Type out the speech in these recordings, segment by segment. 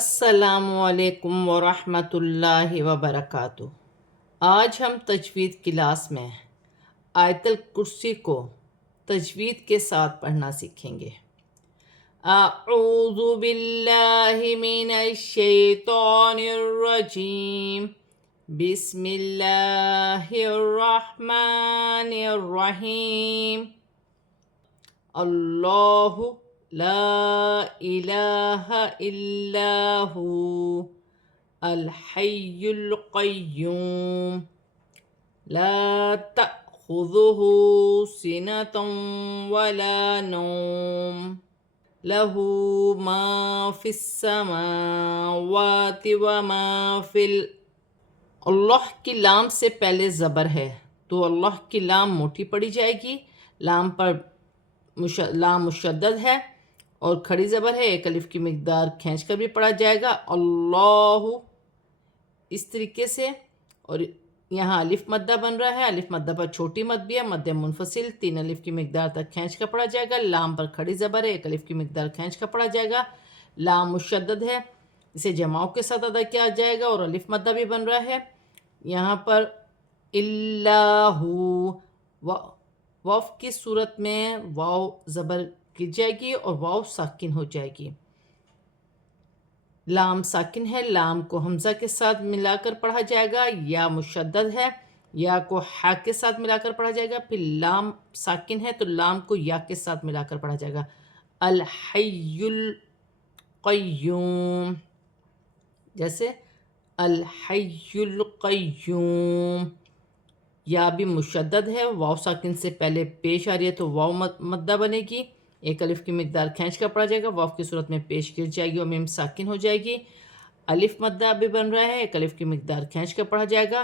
السلام علیکم ورحمۃ اللہ وبرکاتہ۔ آج ہم تجوید کلاس میں آیت الکرسی کو تجوید کے ساتھ پڑھنا سیکھیں گے۔ اعوذ باللہ من الشیطان الرجیم، بسم اللہ الرحمن الرحیم۔ اللہ لا الہ الا ہو الحی القیوم لا تأخذہ سنۃ ولا نوم لہ ما فی السماوات وما فی اللہ کی لام سے پہلے زبر ہے تو اللہ کی لام موٹی پڑی جائے گی، لام پر لام مشدد ہے اور کھڑی زبر ہے، ایک الف کی مقدار کھینچ کر بھی پڑھا جائے گا اللہ اس طریقے سے۔ اور یہاں الف مدہ بن رہا ہے، الف مدہ پر چھوٹی مد بھی ہے، مد منفصل، 3 الف کی مقدار تک کھینچ کر پڑھا جائے گا، لام پر کھڑی زبر ہے، ایک الف کی مقدار کھینچ کر پڑھا جائے گا، لام مشدد ہے، اسے جماؤں کے ساتھ ادا کیا جائے گا اور الف مدہ بھی بن رہا ہے۔ یہاں پر اللہ واو کی صورت میں واو زبر گر جائے گی اور واو ساکن ہو جائے گی۔ لام ساکن ہے، لام کو حمزہ کے ساتھ ملا کر پڑھا جائے گا، یا مشدد ہے، یا کو ہا کے ساتھ ملا کر پڑھا جائے گا، پھر لام ساکن ہے تو لام کو یا کے ساتھ ملا کر پڑھا جائے گا، الحی القیوم، جیسے الحی القیوم۔ یا بھی مشدد ہے، واو ساکن سے پہلے پیش آ رہی ہے تو واو مدہ بنے گی، ایک الف کی مقدار کھینچ کر پڑھا جائے گا، واو کی صورت میں پیش گر جائے گی اور میم ساکن ہو جائے گی۔ الف مدہ بھی بن رہا ہے، ایک الف کی مقدار کھینچ کر پڑھا جائے گا۔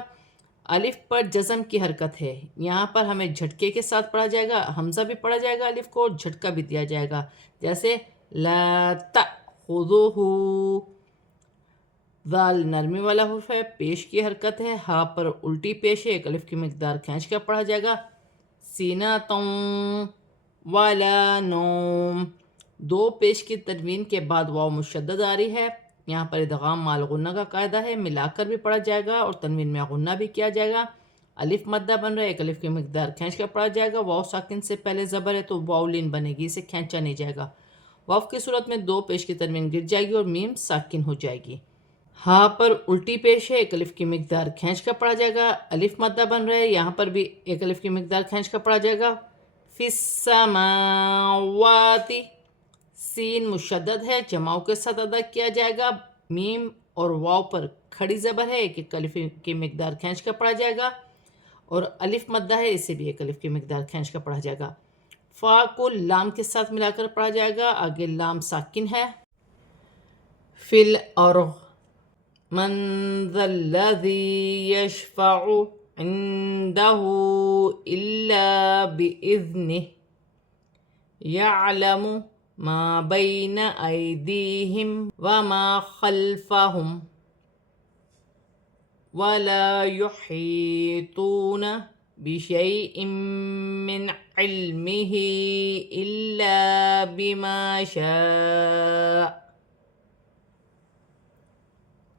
الف پر جزم کی حرکت ہے، یہاں پر ہمیں جھٹکے کے ساتھ پڑھا جائے گا، حمزہ بھی پڑھا جائے گا الف کو اور جھٹکا بھی دیا جائے گا، جیسے لا تأخذہ، ذال نرمی والا حرف ہے، پیش کی حرکت ہے، ہا پر الٹی پیش ہے، ایک الف کی مقدار کھینچ کر پڑھا جائے گا، سینۃ ولا نوم، 2 پیش کی تنوین کے بعد واو مشدد آ رہی ہے، یہاں پر ادغام مال غنہ کا قاعدہ ہے، ملا کر بھی پڑھا جائے گا اور تنوین میں غنہ بھی کیا جائے گا، الف مدہ بن رہا ہے، ایک الف کی مقدار کھینچ کر پڑھا جائے گا، واو ساکن سے پہلے زبر ہے تو واو لین بنے گی، اسے کھینچا نہیں جائے گا، واو کی صورت میں 2 پیش کی تنوین گر جائے گی اور میم ساکن ہو جائے گی۔ ہاں پر الٹی پیش ہے، ایک الف کی مقدار کھینچ کر پڑھا جائے گا، الف مدہ بن رہا ہے، یہاں پر بھی ایک الف کی مقدار کھینچ کر پڑھا جائے گا، فی السماوات، سین مشدد ہے، جماؤں کے ساتھ ادا کیا جائے گا، میم اور واو پر کھڑی زبر ہے، ایک الف کی مقدار کھینچ کر پڑھا جائے گا اور الف مدہ ہے، اسے بھی ایک الف کی مقدار کھینچ کر پڑھا جائے گا۔ فا کو لام کے ساتھ ملا کر پڑھا جائے گا، آگے لام ساکن ہے، فی الارض من ذا الذی یشفع عنده الا بإذنه یعلم ما بین ایدیہم وما خلفہم ولا یحیطون بشیء من علمہ الا بما شاء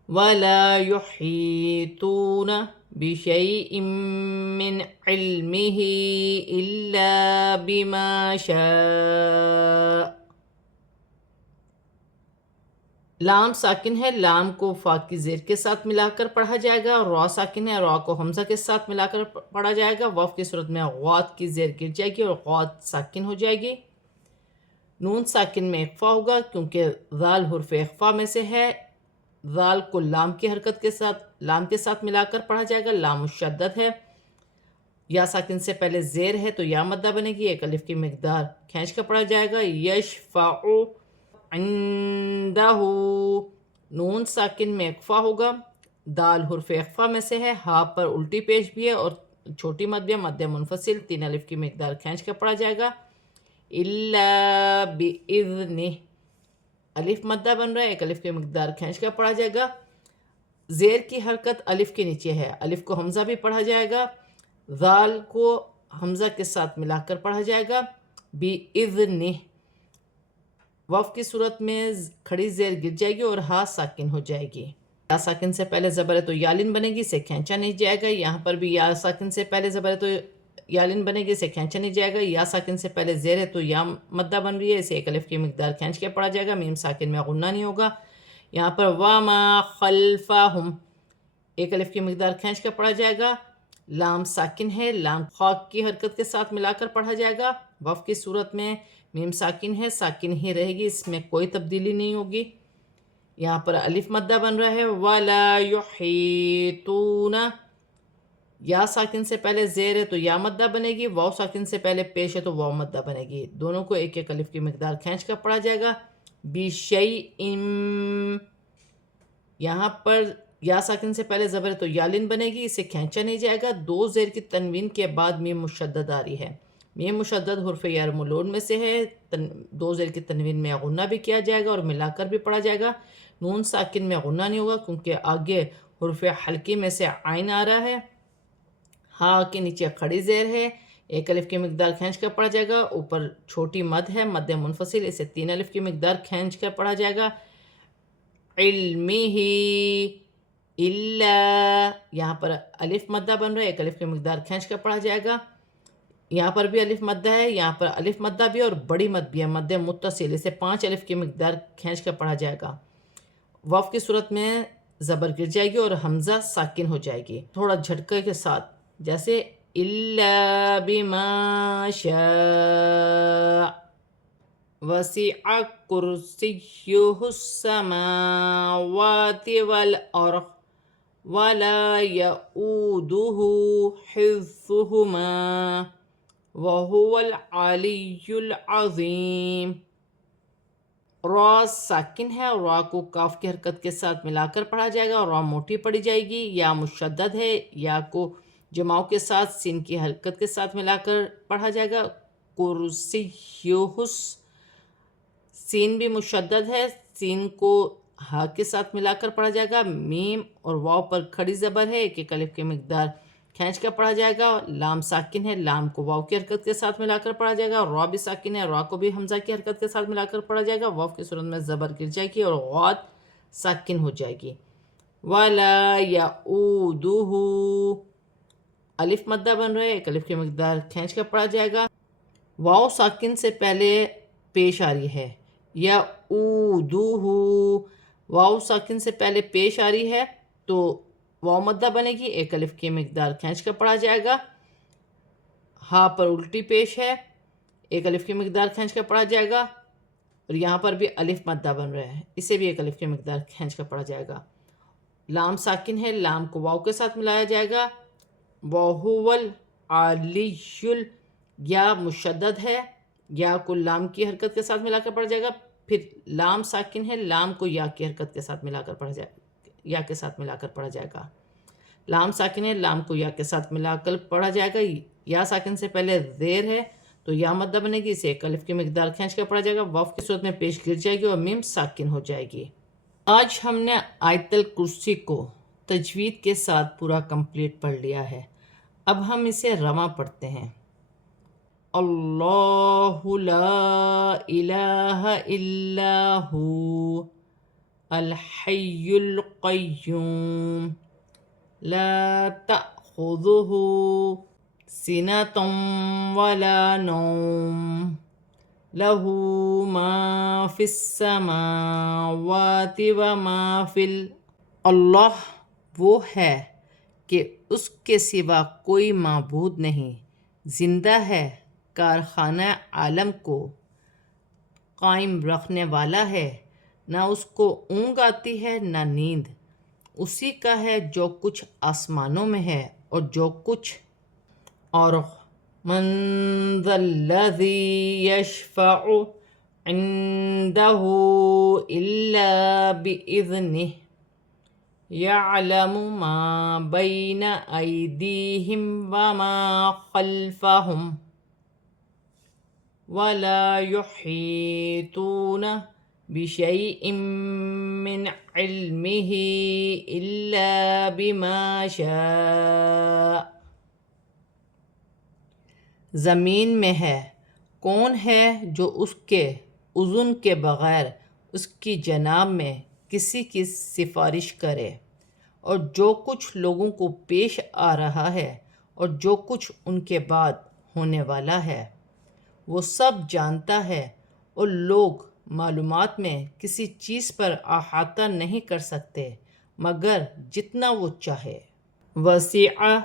ولا يحيطون بشيء من علمه إلا بما شاء۔ لام ساکن ہے، لام کو فا کی زیر کے ساتھ ملا کر پڑھا جائے گا، را ساکن ہے، را کو حمزہ کے ساتھ ملا کر پڑھا جائے گا، واو کی صورت میں غات کی زیر گر جائے گی اور غات ساکن ہو جائے گی۔ نون ساکن میں اخفا ہوگا کیونکہ ذال حرف اخفا میں سے ہے، ذال کو لام کی حرکت کے ساتھ لام کے ساتھ ملا کر پڑھا جائے گا، لام مشدد ہے، یا ساکن سے پہلے زیر ہے تو یا مدہ بنے گی، ایک الف کی مقدار کھینچ کر پڑھا جائے گا، یشفع عندہ، نون ساکن میں اخفا ہوگا، دال حرف اخفا میں سے ہے، ہا پر الٹی پیش بھی ہے اور چھوٹی مد بھی ہے، مد منفصل، 3 الف کی مقدار کھینچ کر پڑھا جائے گا، الا بإذنہ، الف مدہ بن رہا ہے، ایک الف کی مقدار کھینچ کر پڑھا جائے گا، زیر کی حرکت الف کے نیچے ہے، الف کو حمزہ بھی پڑھا جائے گا، ذال کو حمزہ کے ساتھ ملا کر پڑھا جائے گا، بِإِذْنِهِ، وف کی صورت میں کھڑی زیر گر جائے گی اور ہا ساکن ہو جائے گی. یا ساکن سے پہلے زبر ہے تو یالن بنے گی، اسے کھینچا نہیں جائے گا. یہاں پر بھی یا ساکن سے پہلے زبر ہے تو یالن بنے گی، اسے کھینچا نہیں جائے گا. یا ساکن سے پہلے زیر ہے تو یا مدہ بن رہی ہے، اسے ایک الف کی مقدار کھینچ کے پڑھا جائے گا. میم ساکن میں غنہ نہیں ہوگا. یہاں پر وما خلفہم ایک الف کی مقدار کھینچ کے پڑھا جائے گا. لام ساکن ہے، لام خاک کی حرکت کے ساتھ ملا کر پڑھا جائے گا. وف کی صورت میں میم ساکن ہے، ساکن ہی رہے گی، اس میں کوئی تبدیلی نہیں ہوگی. یہاں پر الف مدہ بن رہا ہے وَلَا يُحِيطُونَ. یا ساکن سے پہلے زیر ہے تو یا مدہ بنے گی، واو ساکن سے پہلے پیش ہے تو واو مدہ بنے گی. دونوں کو ایک ایک الف کی مقدار کھینچ کر پڑھا جائے گا. بِشَيْءٍ یہاں پر یا ساکن سے پہلے زبر ہے تو یالن بنے گی، اسے کھینچا نہیں جائے گا. دو زیر کی تنوین کے بعد میم مشدد آ رہی ہے. میم مشدد حرف یرملون میں سے ہے. دو زیر کی تنوین میں غنہ بھی کیا جائے گا اور ملا کر بھی پڑھا جائے گا. نون ساکن میں غنہ نہیں ہوگا کیونکہ آگے حرف حلقی میں سے عین آ رہا ہے. ہا کے نیچے کھڑی زیر ہے، ایک الف کی مقدار کھینچ کر پڑھا جائے گا. اوپر چھوٹی مد ہے، مد منفصل، اسے تین الف کی مقدار کھینچ کر پڑھا جائے گا. علمہ الا یہاں پر الف مدہ بن رہا ہے، ایک الف کی مقدار کھینچ کر پڑھا جائے گا. یہاں پر بھی الف مدہ ہے، یہاں پر الف مدہ بھی اور بڑی مد بھی ہے، مد متصل، اسے 5 الف کی مقدار کھینچ کر پڑھا جائے گا. وف کی صورت میں زبر گر جائے گی اور حمزہ ساکن ہو جائے گی تھوڑا جھٹکے کے ساتھ، جیسے الا بما شاء وسع کرسیہ السماوات والارض ولا یؤودہ حفظہما وهو العلی العظیم. را ساکن ہے اور را کو کاف کی حرکت کے ساتھ ملا کر پڑھا جائے گا اور را موٹی پڑھی جائے گی. یا مشدد ہے، یا کو جماؤ کے ساتھ سین کی حرکت کے ساتھ ملا کر پڑھا جائے گا. کرسیہس سین بھی مشدد ہے، سین کو ہا کے ساتھ ملا کر پڑھا جائے گا. میم اور واو پر کھڑی زبر ہے، ایک ایک الف کی مقدار کھینچ کر پڑھا جائے گا. لام ساکن ہے، لام کو واو کی حرکت کے ساتھ ملا کر پڑھا جائے گا. را بھی ساکن ہے، را کو بھی حمزہ کی حرکت کے ساتھ ملا کر پڑھا جائے گا. واو کی صورت میں زبر گر جائے گی اور غاد ساکن ہو جائے گی. وَلَا يَؤُودُهُ الف مدہ بن رہا ہے، ایک الف کی مقدار کھینچ کر پڑھا جائے گا. واو ساکن سے پہلے پیش آ رہی ہے. یَؤُودُهُ واو ساکن سے پہلے پیش آ رہی ہے تو واو مدہ بنے گی، ایک الف کی مقدار کھینچ کر پڑھا جائے گا. ہا پر الٹی پیش ہے، ایک الف کی مقدار کھینچ کر پڑھا جائے گا. اور یہاں پر بھی الف مدہ بن رہا ہے، اسے بھی ایک الف کی مقدار کھینچ کر پڑھا جائے گا. لام ساکن ہے، لام کو واو کے ساتھ ملایا جائے گا. وَهُوَ الْعَلِيُّ یا مشدد ہے، یا کو لام کی حرکت کے ساتھ ملا کر پڑھا جائے گا. پھر لام ساکن ہے، لام کو یا کی حرکت کے ساتھ ملا کر پڑھا جائے گا، یا کے ساتھ ملا کر پڑھا جائے گا. لام ساکن ہے، لام کو یا کے ساتھ ملا کر پڑھا جائے گا. یا ساکن سے پہلے زیر ہے تو یا مدہ بنے گی، اسے ایک الف کی مقدار کھینچ کر پڑھا جائے گا. وف کی صورت میں پیش گر جائے گی اور میم ساکن ہو جائے گی. آج ہم نے آیت الکرسی کو تجوید کے ساتھ پورا کمپلیٹ پڑھ لیا ہے. اب ہم اسے رواں پڑھتے ہیں. اللہ لا الہ الا ہو الحی القیوم لا تأخذہ سنۃ ولا نوم لہ ما فی السماوات وما فی اللہ وہ ہے کہ اس کے سوا کوئی معبود نہیں، زندہ ہے، کارخانہ عالم کو قائم رکھنے والا ہے، نہ اس کو اونگ آتی ہے نہ نیند. اسی کا ہے جو کچھ آسمانوں میں ہے اور جو کچھ اور من ذا الذی یشفع عنده الا بإذنہ یعلم ما بین ایدیہم وما خلفہم ولا یحیطون بشیء من علمہ الا بما شاء. زمین میں ہے، کون ہے جو اس کے اذن کے بغیر اس کی جناب میں کسی کی سفارش کرے، اور جو کچھ لوگوں کو پیش آ رہا ہے اور جو کچھ ان کے بعد ہونے والا ہے وہ سب جانتا ہے، اور لوگ معلومات میں کسی چیز پر احاطہ نہیں کر سکتے مگر جتنا وہ چاہے۔ وسع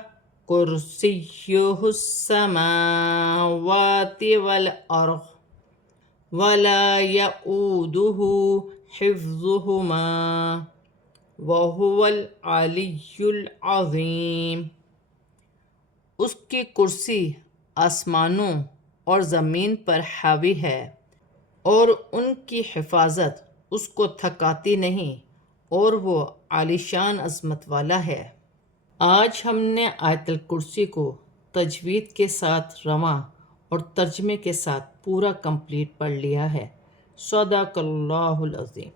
کرسیہ السماوات والارض ولا یؤودہ حفظہما وہو العلی العظیم۔ اس کی کرسی آسمانوں اور زمین پر حاوی ہے، اور ان کی حفاظت اس کو تھکاتی نہیں، اور وہ عالیشان عظمت والا ہے۔ آج ہم نے آیت الکرسی کو تجوید کے ساتھ رواں اور ترجمے کے ساتھ پورا کمپلیٹ پڑھ لیا ہے۔ صدق اللہ العظیم۔